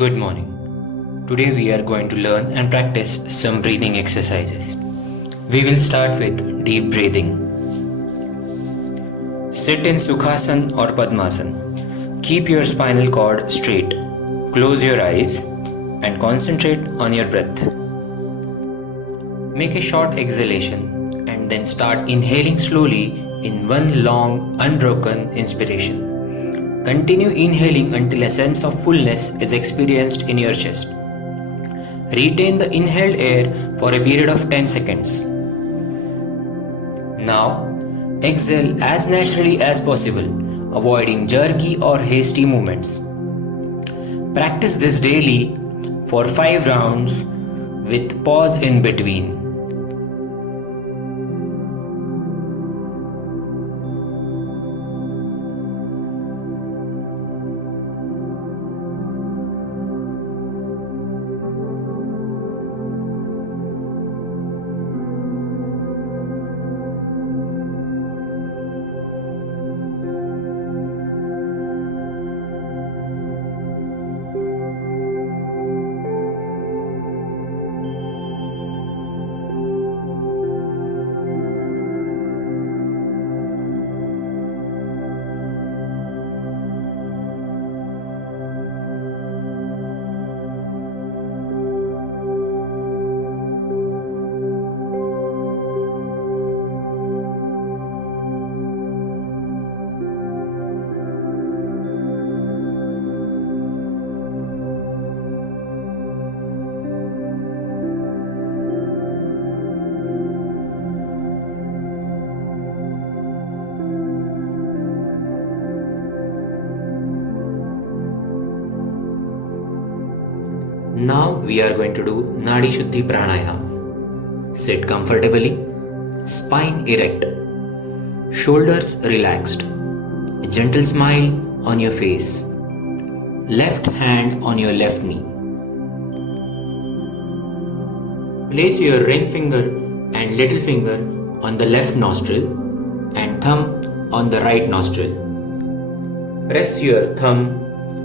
Good morning. Today we are going to learn and practice some breathing exercises. We will start with deep breathing. Sit in Sukhasana or Padmasana. Keep your spinal cord straight. Close your eyes and concentrate on your breath. Make a short exhalation and then start inhaling slowly in one long, unbroken inspiration. Continue inhaling until a sense of fullness is experienced in your chest. Retain the inhaled air for a period of 10 seconds. Now, exhale as naturally as possible, avoiding jerky or hasty movements. Practice this daily for 5 rounds with pause in between. Now we are going to do Nadi Shuddhi Pranayama. Sit comfortably, spine erect, shoulders relaxed, a gentle smile on your face, left hand on your left knee. Place your ring finger and little finger on the left nostril and thumb on the right nostril. Press your thumb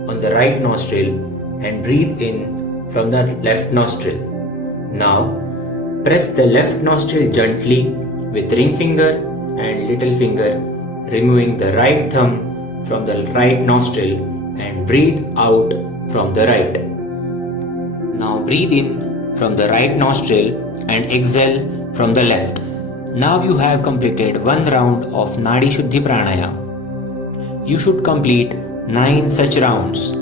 on the right nostril and breathe in from the left nostril. Now, press the left nostril gently with ring finger and little finger, removing the right thumb from the right nostril and breathe out from the right. Now breathe in from the right nostril and exhale from the left. Now you have completed one round of Nadi Shuddhi Pranayama. You should complete 9 such rounds.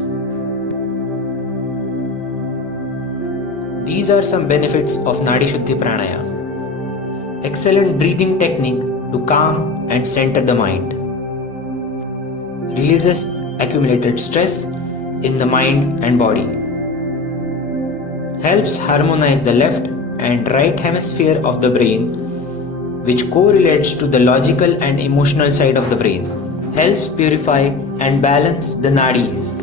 These are some benefits of Nadi Shuddhi Pranayama. Excellent breathing technique to calm and center the mind. Releases accumulated stress in the mind and body. Helps harmonize the left and right hemisphere of the brain, which correlates to the logical and emotional side of the brain. Helps purify and balance the nadis.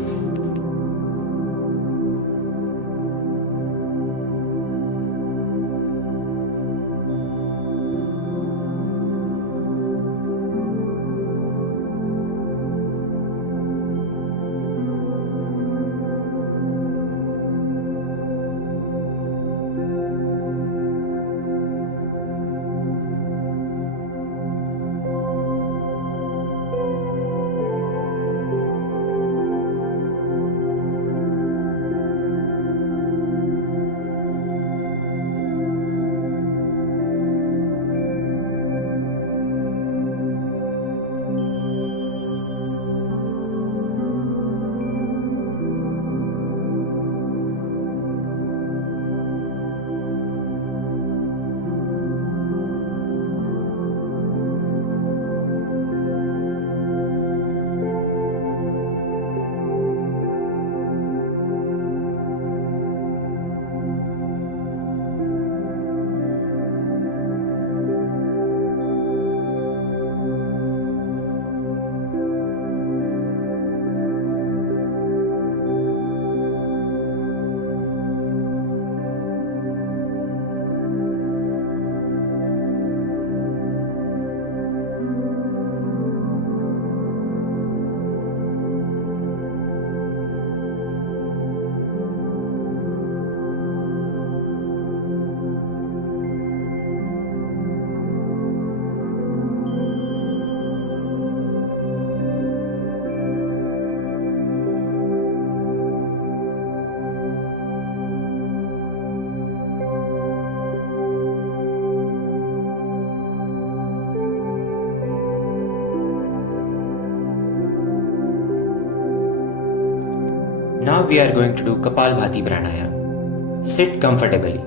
Now we are going to do Kapalbhati Pranayama. Sit comfortably,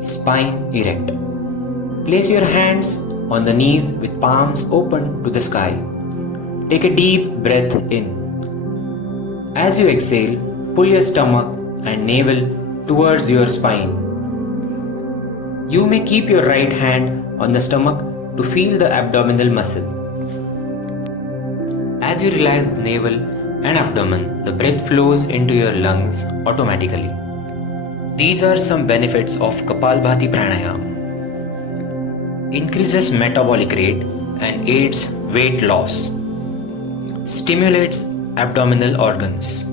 spine erect. Place your hands on the knees with palms open to the sky. Take a deep breath in. As you exhale, pull your stomach and navel towards your spine. You may keep your right hand on the stomach to feel the abdominal muscle. As you relax the navel and abdomen, the breath flows into your lungs automatically. These are some benefits of Kapalbhati Pranayama. Increases metabolic rate and aids weight loss. Stimulates abdominal organs.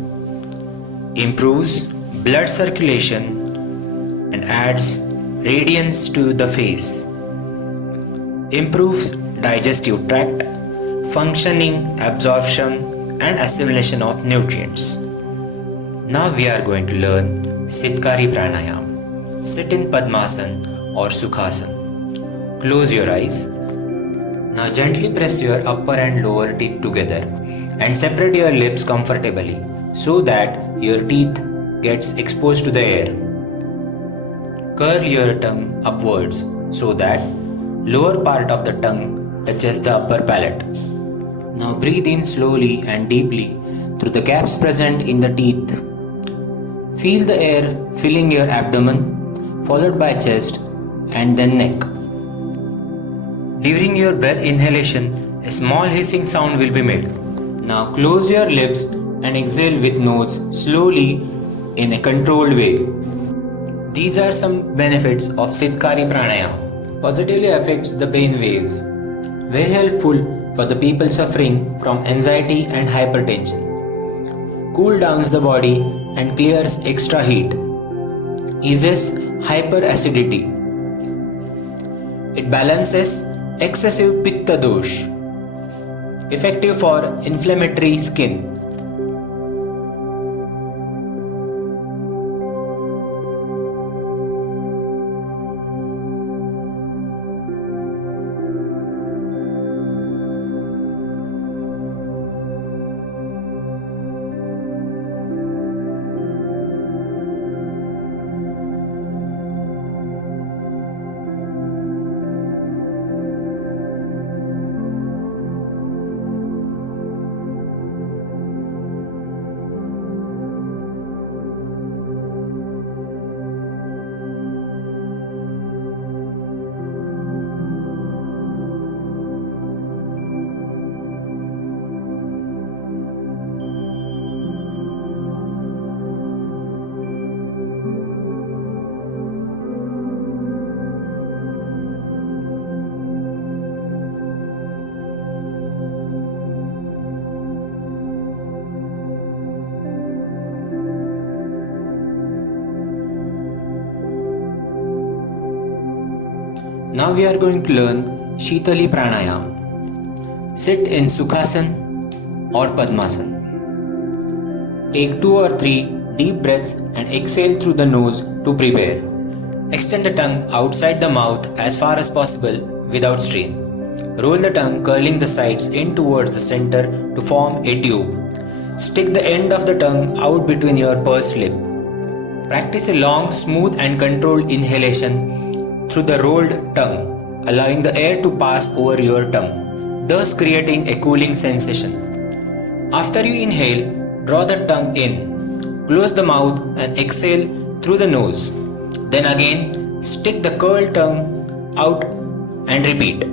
Improves blood circulation and adds radiance to the face. Improves digestive tract, functioning, absorption and assimilation of nutrients. Now we are going to learn Sitkari Pranayama. Sit in Padmasana or Sukhasana. Close your eyes. Now gently press your upper and lower teeth together and separate your lips comfortably so that your teeth gets exposed to the air. Curl your tongue upwards so that lower part of the tongue touches the upper palate. Now breathe in slowly and deeply through the gaps present in the teeth. Feel the air filling your abdomen, followed by chest and then neck. During your breath inhalation, a small hissing sound will be made. Now close your lips and exhale with nose slowly in a controlled way. These are some benefits of Sitkari Pranayama. Positively affects the brain waves. Very helpful for the people suffering from anxiety and hypertension. Cool downs the body and clears extra heat. Eases hyperacidity. It balances excessive pitta dosh. Effective for inflammatory skin. Now we are going to learn Shitali Pranayama. Sit in Sukhasana or Padmasana. Take 2 or 3 deep breaths and exhale through the nose to prepare. Extend the tongue outside the mouth as far as possible without strain. Roll the tongue, curling the sides in towards the center to form a tube. Stick the end of the tongue out between your pursed lip. Practice a long, smooth and controlled inhalation through the rolled tongue, allowing the air to pass over your tongue, thus creating a cooling sensation. After you inhale, draw the tongue in, close the mouth and exhale through the nose. Then again, stick the curled tongue out and repeat.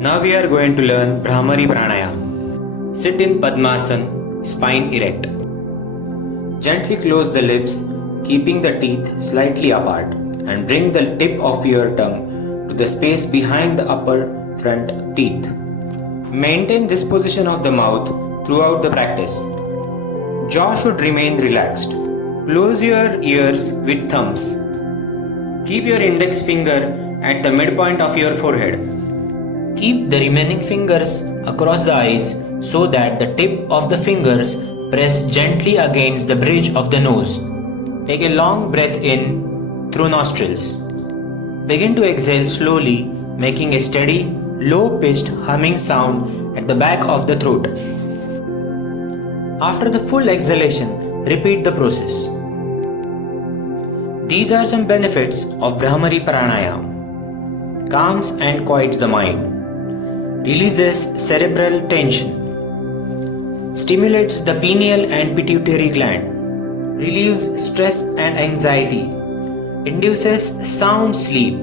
Now we are going to learn Bhramari Pranayama. Sit in Padmasana, spine erect. Gently close the lips, keeping the teeth slightly apart, and bring the tip of your tongue to the space behind the upper front teeth. Maintain this position of the mouth throughout the practice. Jaw should remain relaxed. Close your ears with thumbs. Keep your index finger at the midpoint of your forehead. Keep the remaining fingers across the eyes so that the tip of the fingers press gently against the bridge of the nose. Take a long breath in through nostrils. Begin to exhale slowly, making a steady, low pitched humming sound at the back of the throat. After the full exhalation, repeat the process. These are some benefits of Brahmari Pranayam. Calms and quiets the mind, releases cerebral tension, stimulates the pineal and pituitary gland, relieves stress and anxiety, induces sound sleep,